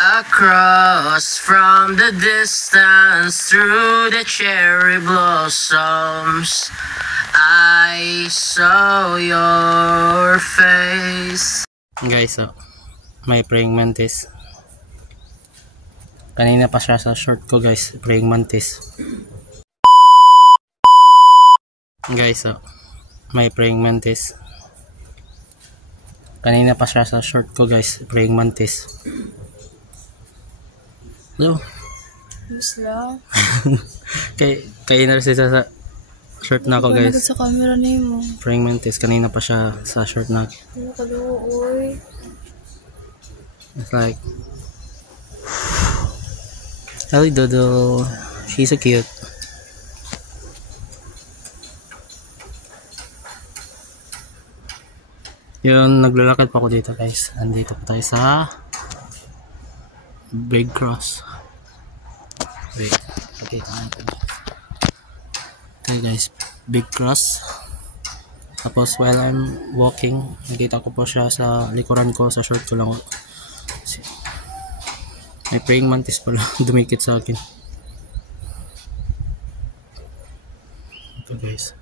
Across from the distance, through the cherry blossoms, I saw your face. Guys, so may praying mantis. Kanina pa siya sa short ko, guys. Praying mantis. Guys, so may praying mantis. Kanina pa siya sa short ko, guys. Praying mantis. Hello. Isla. Kaya na siya sa short na ako, guys. Sa camera na mo. Praying mantis. Kanina pa siya sa short na. Ano ka daw, oy? It's like, hello, Dodo. She's so cute. Yun, naglalakad pa ako dito, guys. Andito pa tayo sa Big Cross. Wait, pakita natin. Okay, guys, Big Cross. Tapos while I'm walking, nakita ko po siya sa likuran ko, sa short ko lang. May praying mantis pala dumikit sa akin. Ito, guys.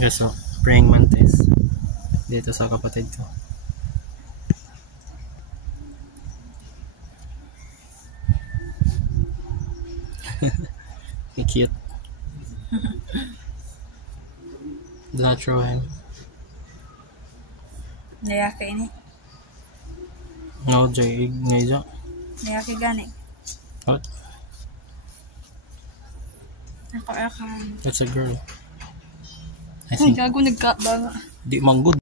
Yes, so praying mantis dito sa kapatid ko. Cute. Do not throw him. Nayaki ini. No, Jay, ngayon. Nayaki gani. What? Ako. That's a girl. I Ay, think. gago nagkabanga. Di man good.